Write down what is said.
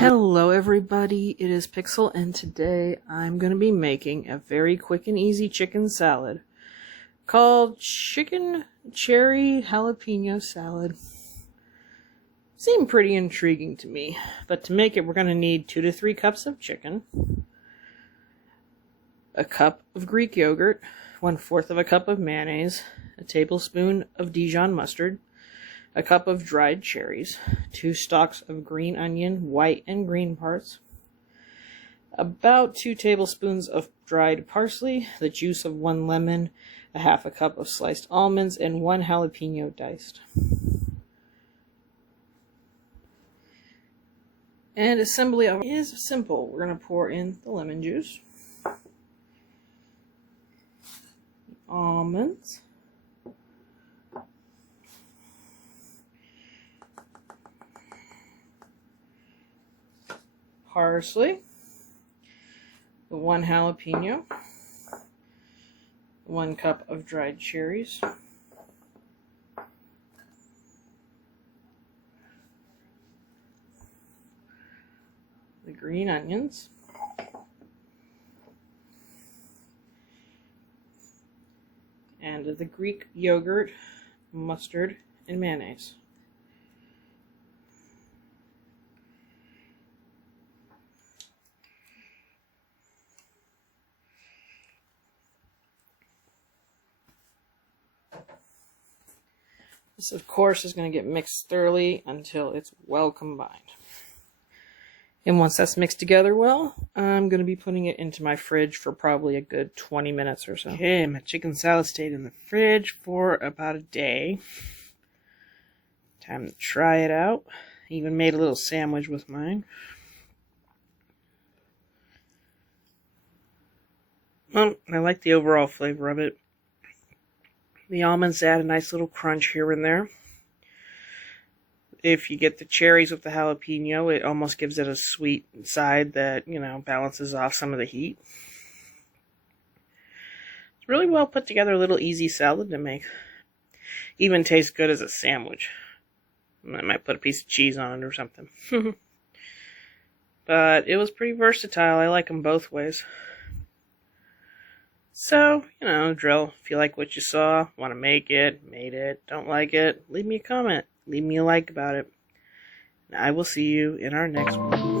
Hello everybody, it is Pixel and today I'm going to be making a very quick and easy chicken salad called chicken cherry jalapeno salad. Seemed pretty intriguing to me, but to make it we're going to need 2 to 3 cups of chicken, a cup of Greek yogurt, 1/4 of a cup of mayonnaise, a tablespoon of Dijon mustard, a cup of dried cherries, 2 stalks of green onion, white and green parts, about 2 tablespoons of dried parsley, the juice of 1 lemon, a 1/2 cup of sliced almonds, and 1 jalapeno diced. And assembly is simple. We're going to pour in the lemon juice, almonds, parsley, the 1 jalapeno, 1 cup of dried cherries, the green onions, and the Greek yogurt, mustard, and mayonnaise. This, of course, is going to get mixed thoroughly until it's well combined. And once that's mixed together well, I'm going to be putting it into my fridge for probably a good 20 minutes or so. Okay, my chicken salad stayed in the fridge for about a day. Time to try it out. Even made a little sandwich with mine. Well, I like the overall flavor of it. The almonds add a nice little crunch here and there. If you get the cherries with the jalapeno, it almost gives it a sweet side that, balances off some of the heat. It's really well put together, a little easy salad to make. Even tastes good as a sandwich. I might put a piece of cheese on it or something. But it was pretty versatile. I like them both ways. So, drill. If you like what you saw, want to make it, made it, don't like it, leave me a comment. Leave me a like about it. And I will see you in our next one.